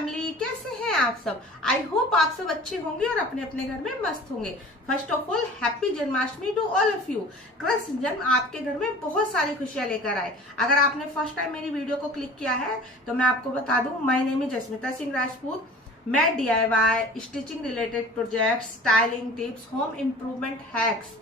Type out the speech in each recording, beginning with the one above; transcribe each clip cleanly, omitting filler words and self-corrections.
Family, कैसे हैं आप सब। आई होप आप सब अच्छे होंगे और अपने अपने घर में मस्त होंगे। First of all happy Janmashtami to all of you. कृष्ण जन्म आपके घर में बहुत सारी खुशियां लेकर आए। अगर आपने फर्स्ट टाइम मेरी वीडियो को क्लिक किया है तो मैं आपको बता दूं, माय नेम इज अस्मिता सिंह राजपूत। मैं DIY, stitching related project, styling tips, home improvement hacks,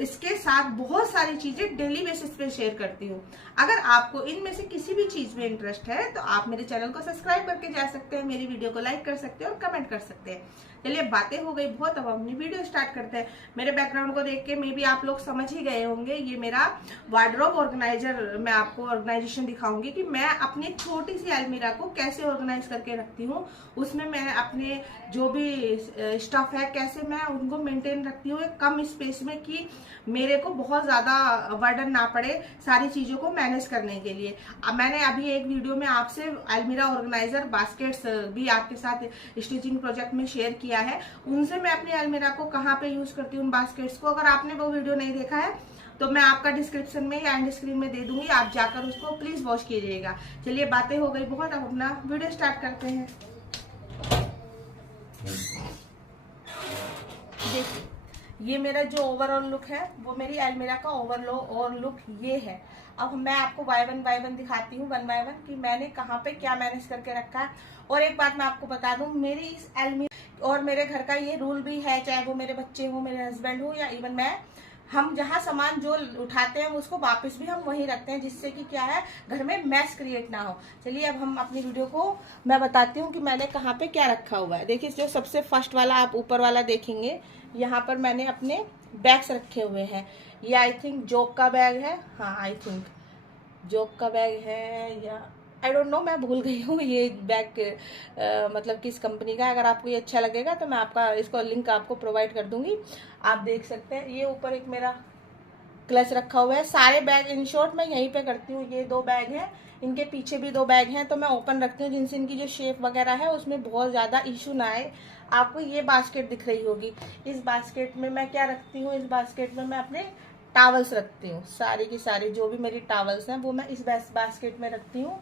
इसके साथ बहुत सारी चीजें डेली बेसिस पे शेयर करती हूँ। अगर आपको इनमें से किसी भी चीज में इंटरेस्ट है तो आप मेरे चैनल को सब्सक्राइब करके जा सकते हैं, मेरी वीडियो को लाइक कर सकते हैं और कमेंट कर सकते हैं। चलिए बातें हो गई बहुत, अब अपनी वीडियो स्टार्ट करते हैं। मेरे बैकग्राउंड को देख के मे बी आप लोग समझ ही गए होंगे, ये मेरा वार्डरोब ऑर्गेनाइजर। मैं आपको ऑर्गेनाइजेशन दिखाऊंगी कि मैं अपनी छोटी सी अलमीरा को कैसे ऑर्गेनाइज करके रखती हूँ। उसमें मैं अपने जो भी स्टफ है कैसे मैं उनको मेंटेन रखती हूँ कम स्पेस में, कि मेरे को बहुत ज्यादा बर्डन ना पड़े सारी चीजों को मैनेज करने के लिए। अब मैंने अभी एक वीडियो में आपसे अलमीरा ऑर्गेनाइजर बास्केट्स भी आपके साथ स्टिचिंग प्रोजेक्ट में शेयर किया है, उनसे मैं अपनी अलमीरा को कहाँ पे यूज करती हूँ बास्केट्स को। अगर आपने वो वीडियो नहीं देखा है तो मैं आपका डिस्क्रिप्शन में या एंड स्क्रीन में दे दूंगी, आप जाकर उसको प्लीज वॉच कीजिएगा। चलिए बातें हो गई बहुत, अब अपना वीडियो स्टार्ट करते हैं। देखिए ये मेरा जो ओवरऑल लुक है वो मेरी अलमीरा का ओवरऑल लुक ये है। अब मैं आपको बाय वन दिखाती हूँ, वन बाय वन, कि मैंने कहाँ पे क्या मैनेज करके रखा है। और एक बात मैं आपको बता दूं, मेरी इस अलमीरा और मेरे घर का ये रूल भी है, चाहे वो मेरे बच्चे हो, मेरे हस्बैंड हो या इवन मैं, हम जहाँ सामान जो उठाते हैं उसको वापस भी हम वहीं रखते हैं, जिससे कि क्या है घर में मैस क्रिएट ना हो। चलिए अब हम अपनी वीडियो को मैं बताती हूँ कि मैंने कहाँ पे क्या रखा हुआ है। देखिए जो सबसे फर्स्ट वाला आप ऊपर वाला देखेंगे, यहाँ पर मैंने अपने बैग्स रखे हुए हैं। ये आई थिंक जोक का बैग है, हाँ आई थिंक जोक का बैग है या आई डोंट नो, मैं भूल गई हूँ ये बैग मतलब किस कंपनी का है। अगर आपको ये अच्छा लगेगा तो मैं आपका इसको लिंक आपको प्रोवाइड कर दूंगी, आप देख सकते हैं। ये ऊपर एक मेरा क्लच रखा हुआ है। सारे बैग इन शॉर्ट मैं यहीं पे करती हूँ। ये 2 बैग हैं, इनके पीछे भी 2 बैग हैं, तो मैं ओपन रखती हूँ जिनसे इनकी जो शेप वगैरह है उसमें बहुत ज़्यादा इशू ना आए। आपको ये बास्केट दिख रही होगी, इस बास्केट में मैं क्या रखती हूँ, इस बास्केट में मैं अपने टावल्स रखती हूँ। सारी की सारी जो भी मेरी टावल्स हैं वो मैं इस बास्केट में रखती हूँ।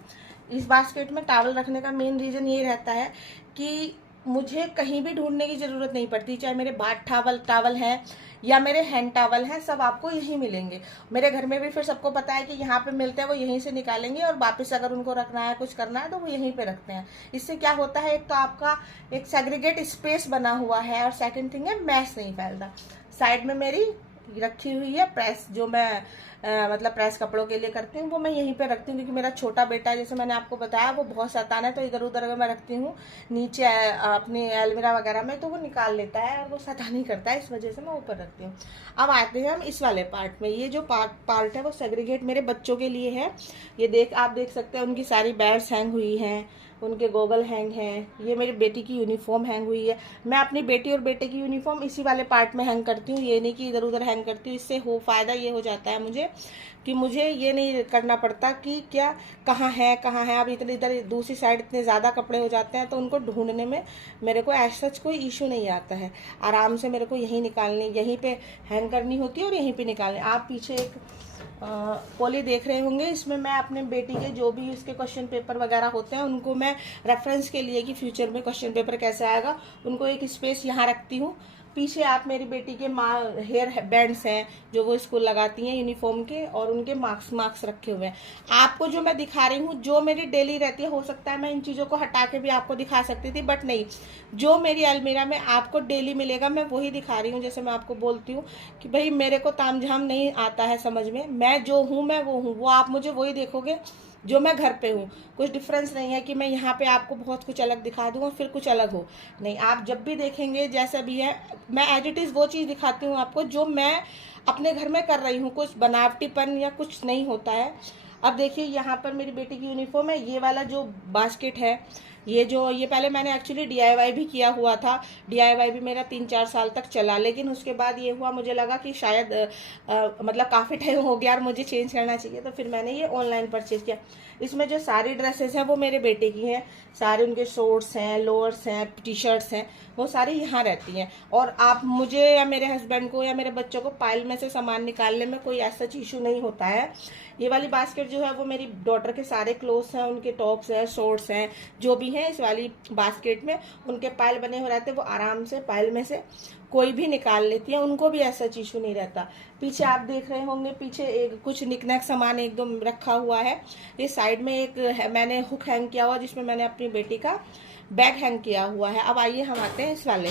इस बास्केट में टावल रखने का मेन रीज़न ये रहता है कि मुझे कहीं भी ढूंढने की ज़रूरत नहीं पड़ती, चाहे मेरे बाथ टावल हैं या मेरे हैंड टावल हैं, सब आपको यहीं मिलेंगे। मेरे घर में भी फिर सबको पता है कि यहाँ पे मिलते हैं, वो यहीं से निकालेंगे और वापस अगर उनको रखना है कुछ करना है तो वो यहीं पे रखते हैं। इससे क्या होता है, एक तो आपका एक सेग्रीगेट स्पेस बना हुआ है और सेकेंड थिंग है मैस नहीं फैलता। साइड में मेरी रखी हुई है प्रेस, जो मैं मतलब प्रेस कपड़ों के लिए करती हूँ, वो मैं यहीं पे रखती हूँ क्योंकि मेरा छोटा बेटा जैसे मैंने आपको बताया वो बहुत शैतान है, तो इधर उधर अगर मैं रखती हूँ नीचे अपनी अलमीरा वगैरह में तो वो निकाल लेता है और वो शैतानी करता है, इस वजह से मैं ऊपर रखती हूँ। अब आते हैं हम इस वाले पार्ट में। ये जो पार्ट है वो सेग्रीगेट मेरे बच्चों के लिए है। ये आप देख सकते हैं उनकी सारी बैग्स हैंग हुई हैं, उनके गॉगल हैंग हैं। ये मेरी बेटी की यूनिफॉर्म हैंग हुई है। मैं अपनी बेटी और बेटे की यूनिफॉर्म इसी वाले पार्ट में हैंग करती हूँ, ये नहीं कि इधर उधर हैंग करती हूँ। इससे फ़ायदा ये हो जाता है मुझे कि मुझे ये नहीं करना पड़ता कि क्या कहाँ है कहाँ है। अब इधर इधर दूसरी साइड इतने ज़्यादा कपड़े हो जाते हैं तो उनको ढूंढने में मेरे को एज सच कोई इशू नहीं आता है। आराम से मेरे को यहीं निकालनी, यहीं पे हैंग करनी होती है और यहीं पे निकालनी। आप पीछे एक पॉली देख रहे होंगे, इसमें मैं अपने बेटी के जो भी उसके क्वेश्चन पेपर वगैरह होते हैं उनको मैं रेफरेंस के लिए कि फ्यूचर में क्वेश्चन पेपर कैसे आएगा उनको एक स्पेस यहाँ रखती हूँ। पीछे आप मेरी बेटी के हेयर बैंड्स हैं जो वो स्कूल लगाती हैं यूनिफॉर्म के, और उनके मार्क्स रखे हुए हैं। आपको जो मैं दिखा रही हूँ जो मेरी डेली रहती है, हो सकता है मैं इन चीज़ों को हटा के भी आपको दिखा सकती थी, बट नहीं, जो मेरी अलमीरा में आपको डेली मिलेगा मैं वही दिखा रही हूँ। जैसे मैं आपको बोलती हूँ कि भाई मेरे को तामझाम नहीं आता है समझ में, मैं जो हूँ मैं वो हूँ, वो आप मुझे वही देखोगे जो मैं घर पे हूँ। कुछ डिफरेंस नहीं है कि मैं यहाँ पे आपको बहुत कुछ अलग दिखा दूँ और फिर कुछ अलग हो, नहीं। आप जब भी देखेंगे जैसा भी है मैं एज इट इज़ वो चीज़ दिखाती हूँ आपको जो मैं अपने घर में कर रही हूँ, कुछ बनावटीपन या कुछ नहीं होता है। अब देखिए यहाँ पर मेरी बेटी की यूनिफॉर्म है। ये वाला जो बास्केट है, ये पहले मैंने एक्चुअली DIY भी किया हुआ था। DIY भी मेरा 3-4 साल तक चला, लेकिन उसके बाद ये हुआ, मुझे लगा कि शायद मतलब काफ़ी टाइम हो गया और मुझे चेंज करना चाहिए, तो फिर मैंने ये ऑनलाइन परचेज किया। इसमें जो सारी ड्रेसेस हैं वो मेरे बेटे की हैं, सारे उनके शॉर्ट्स हैं, लोअर्स हैं, टी शर्ट्स हैं, वो सारी यहाँ रहती हैं। और आप मुझे या मेरे हस्बैंड को या मेरे बच्चों को पाइल में से सामान निकालने में कोई ऐसा इशू नहीं होता है। ये वाली बास्केट जो है वो मेरी डॉटर के सारे क्लोथ्स हैं, उनके टॉप्स हैं, शॉर्ट्स हैं, जो भी हैं इस वाली बास्केट में उनके पाइल बने हुए रहते हैं, वो आराम से पाइल में से कोई भी निकाल लेती है, उनको भी ऐसा इशू नहीं रहता। पीछे आप देख रहे होंगे, पीछे एक कुछ निकनैक सामान एकदम रखा हुआ है। ये साइड में एक मैंने हुक हैंग किया हुआ जिसमें मैंने अपनी बेटी का बैग हैंग किया हुआ है। अब आइए हम आते हैं इस वाले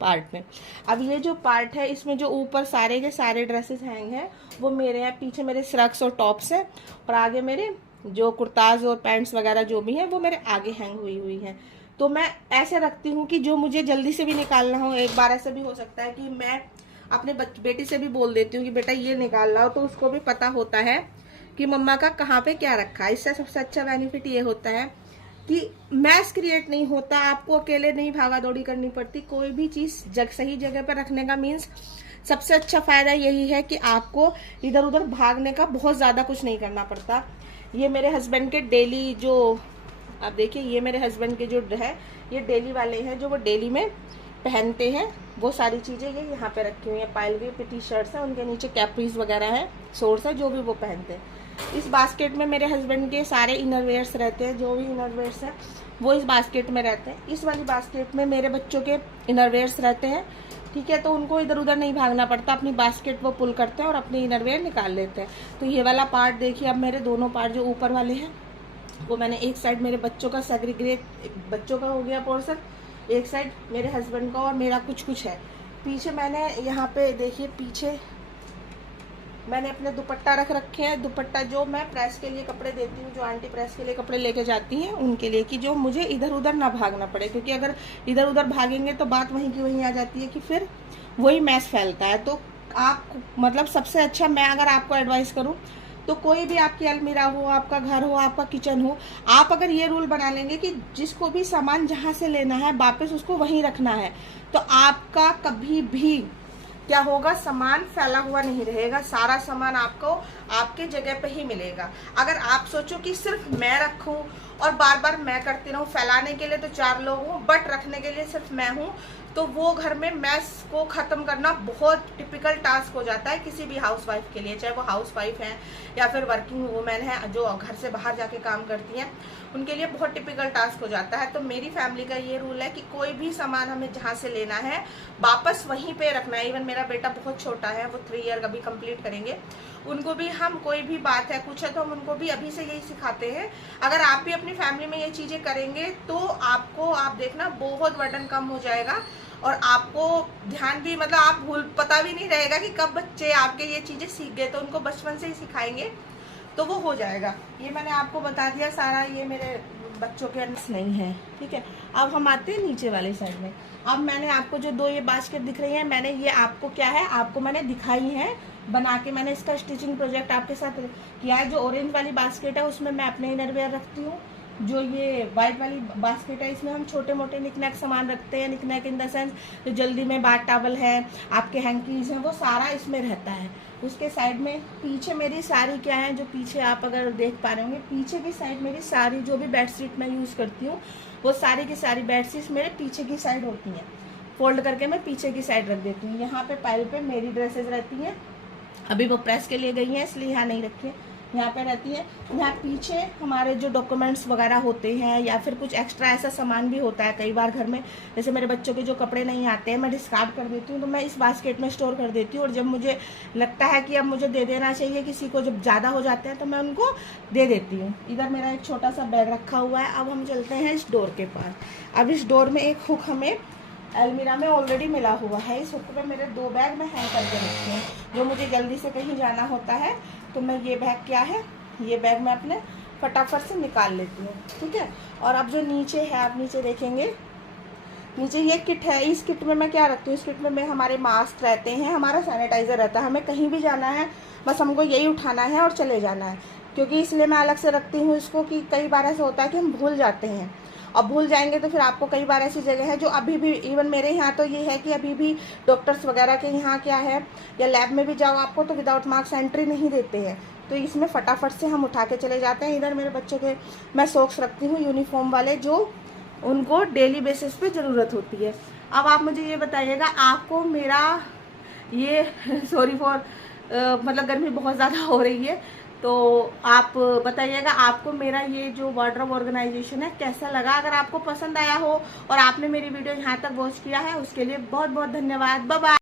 पार्ट में। अब ये जो पार्ट है इसमें जो ऊपर सारे के सारे ड्रेसेस हैंग हैं वो मेरे हैं, पीछे मेरे श्रग्स और टॉप्स हैं और आगे मेरे जो कुर्ताज और पैंट्स वगैरह जो भी हैं वो मेरे आगे हैंग हुई हैं। तो मैं ऐसे रखती हूँ कि जो मुझे जल्दी से भी निकालना हो, एक बार ऐसा भी हो सकता है कि मैं अपने बेटी से भी बोल देती हूँ कि बेटा ये निकालना हो, तो उसको भी पता होता है कि मम्मा का कहाँ पे क्या रखा है। इससे सबसे अच्छा बेनिफिट ये होता है कि मैस क्रिएट नहीं होता, आपको अकेले नहीं भागा दौड़ी करनी पड़ती, कोई भी चीज़ सही जगह पर रखने का मीन्स सबसे अच्छा फ़ायदा यही है कि आपको इधर उधर भागने का बहुत ज़्यादा कुछ नहीं करना पड़ता। ये मेरे हस्बैंड के डेली जो आप देखिए, ये मेरे हस्बैंड के जो है ये डेली वाले हैं जो वो डेली में पहनते हैं, वो सारी चीज़ें ये यहाँ पे रखी हुई हैं। पायल के टी शर्ट्स हैं, उनके नीचे कैप्रीज वगैरह हैं, शॉर्ट्स हैं, जो भी वो पहनते हैं। इस बास्केट में मेरे हस्बैंड के सारे इनरवेयर्स रहते हैं, जो भी इनरवेयर्स हैं वो इस बास्केट में रहते हैं। इस वाली बास्केट में मेरे बच्चों के इनरवेयर्स रहते हैं, ठीक है, तो उनको इधर उधर नहीं भागना पड़ता, अपनी बास्केट वो पुल करते हैं और अपने इनरवेयर निकाल लेते हैं। तो ये वाला पार्ट देखिए, अब मेरे दोनों पार्ट जो ऊपर वाले हैं वो मैंने एक साइड मेरे बच्चों का सेग्रीगेट, बच्चों का हो गया पोर्शन, एक साइड मेरे हस्बैंड का और मेरा कुछ है। पीछे मैंने यहाँ पे देखिए, पीछे मैंने अपने दुपट्टा रख रखे हैं। दुपट्टा जो मैं प्रेस के लिए कपड़े देती हूँ, जो आंटी प्रेस के लिए कपड़े लेके जाती हैं उनके लिए, कि जो मुझे इधर उधर ना भागना पड़े, क्योंकि अगर इधर उधर भागेंगे तो बात वहीं की वहीं आ जाती है कि फिर वही मैस फैलता है। तो आप मतलब सबसे अच्छा मैं अगर आपको एडवाइस करूँ तो कोई भी आपकी अलमीरा हो, आपका घर हो, आपका किचन हो, आप अगर ये रूल बना लेंगे कि जिसको भी सामान जहाँ से लेना है वापस उसको वहीं रखना है, तो आपका कभी भी क्या होगा, सामान फैला हुआ नहीं रहेगा, सारा सामान आपको आपके जगह पे ही मिलेगा। अगर आप सोचो कि सिर्फ मैं रखूं और बार बार मैं करती रहूं, फैलाने के लिए तो 4 लोग हूं बट रखने के लिए सिर्फ मैं हूं, तो वो घर में मैस को ख़त्म करना बहुत टिपिकल टास्क हो जाता है किसी भी हाउसवाइफ के लिए, चाहे वो हाउसवाइफ हैं या फिर वर्किंग वुमेन है जो घर से बाहर जाके काम करती हैं, उनके लिए बहुत टिपिकल टास्क हो जाता है। तो मेरी फैमिली का ये रूल है कि कोई भी सामान हमें जहाँ से लेना है वापस वहीं पे रखना है। इवन मेरा बेटा बहुत छोटा है, वो 3 ईयर अभी कंप्लीट करेंगे, उनको भी हम कोई भी बात है कुछ है तो हम उनको भी अभी से यही सिखाते हैं। अगर आप भी अपनी फैमिली में ये चीज़ें करेंगे तो आपको, आप देखना, बहुत बर्डन कम हो जाएगा और आपको ध्यान भी, मतलब आप पता भी नहीं रहेगा कि कब बच्चे आपके ये चीज़ें सीख गए, तो उनको बचपन से ही सिखाएंगे तो वो हो जाएगा। ये मैंने आपको बता दिया सारा, ये मेरे बच्चों के अंदर नहीं है, ठीक है। अब हम आते हैं नीचे वाले साइड में। अब मैंने आपको जो 2 ये बास्केट दिख रही है, मैंने ये आपको क्या है, आपको मैंने दिखाई है बना के, मैंने इसका स्टिचिंग प्रोजेक्ट आपके साथ किया है। जो ऑरेंज वाली बास्केट है उसमें मैं अपने इनरवेयर रखती हूँ, जो ये वाइट वाली बास्केट है इसमें हम छोटे मोटे निकनैक सामान रखते हैं। निकनैक इन द सेंस जो जल्दी में बाथ टॉवल है, आपके हैंकीज हैं, वो सारा इसमें रहता है। उसके साइड में पीछे मेरी सारी क्या है, जो पीछे आप अगर देख पा रहे होंगे, पीछे की साइड मेरी सारी जो भी बेडशीट मैं यूज़ करती हूँ वो सारी की सारी बेडशीट मेरे पीछे की साइड होती हैं। फोल्ड करके मैं पीछे की साइड रख देती हूँ। यहाँ पे पाइल पे मेरी ड्रेसेस रहती हैं, अभी वो प्रेस के लिए गई हैं इसलिए यहाँ नहीं रखी है, यहाँ पे रहती है। यहाँ पीछे हमारे जो डॉक्यूमेंट्स वगैरह होते हैं या फिर कुछ एक्स्ट्रा ऐसा सामान भी होता है कई बार घर में, जैसे मेरे बच्चों के जो कपड़े नहीं आते हैं मैं डिस्कार्ड कर देती हूँ, तो मैं इस बास्केट में स्टोर कर देती हूँ। और जब मुझे लगता है कि अब मुझे दे देना चाहिए किसी को, जब ज़्यादा हो जाते हैं तो मैं उनको दे देती हूँ। इधर मेरा एक छोटा सा बैग रखा हुआ है। अब हम चलते हैं इस डोर के पास। अब इस डोर में एक हुक हमें अलमीरा में ऑलरेडी मिला हुआ है। इस हुक पे मेरे 2 बैग मैं हैंग करके रखती हूँ, जो मुझे जल्दी से कहीं जाना होता है तो मैं ये बैग क्या है, ये बैग मैं अपने फटाफट से निकाल लेती हूँ, ठीक है। और अब जो नीचे है, आप नीचे देखेंगे, नीचे ये किट है। इस किट में मैं क्या रखती हूँ, इस किट में हमारे मास्क रहते हैं, हमारा सैनिटाइज़र रहता है। हमें कहीं भी जाना है बस हमको यही उठाना है और चले जाना है, क्योंकि इसलिए मैं अलग से रखती हूँ इसको कि कई बार ऐसा होता है कि हम भूल जाते हैं, और भूल जाएंगे तो फिर आपको कई बार ऐसी जगह है जो अभी भी, इवन मेरे यहाँ तो ये है कि अभी भी डॉक्टर्स वगैरह के यहाँ क्या है, या लैब में भी जाओ आपको तो विदाउट मास्क एंट्री नहीं देते हैं, तो इसमें फटाफट से हम उठा के चले जाते हैं। इधर मेरे बच्चों के मैं सॉक्स रखती हूँ यूनिफॉर्म वाले, जो उनको डेली बेसिस पे ज़रूरत होती है। अब आप मुझे ये बताइएगा, आपको मेरा ये सॉरी फॉर मतलब गर्मी बहुत ज़्यादा हो रही है, तो आप बताइएगा आपको मेरा ये जो वार्डरोब ऑर्गेनाइजेशन है कैसा लगा। अगर आपको पसंद आया हो और आपने मेरी वीडियो यहाँ तक वॉच किया है, उसके लिए बहुत बहुत धन्यवाद। Bye bye.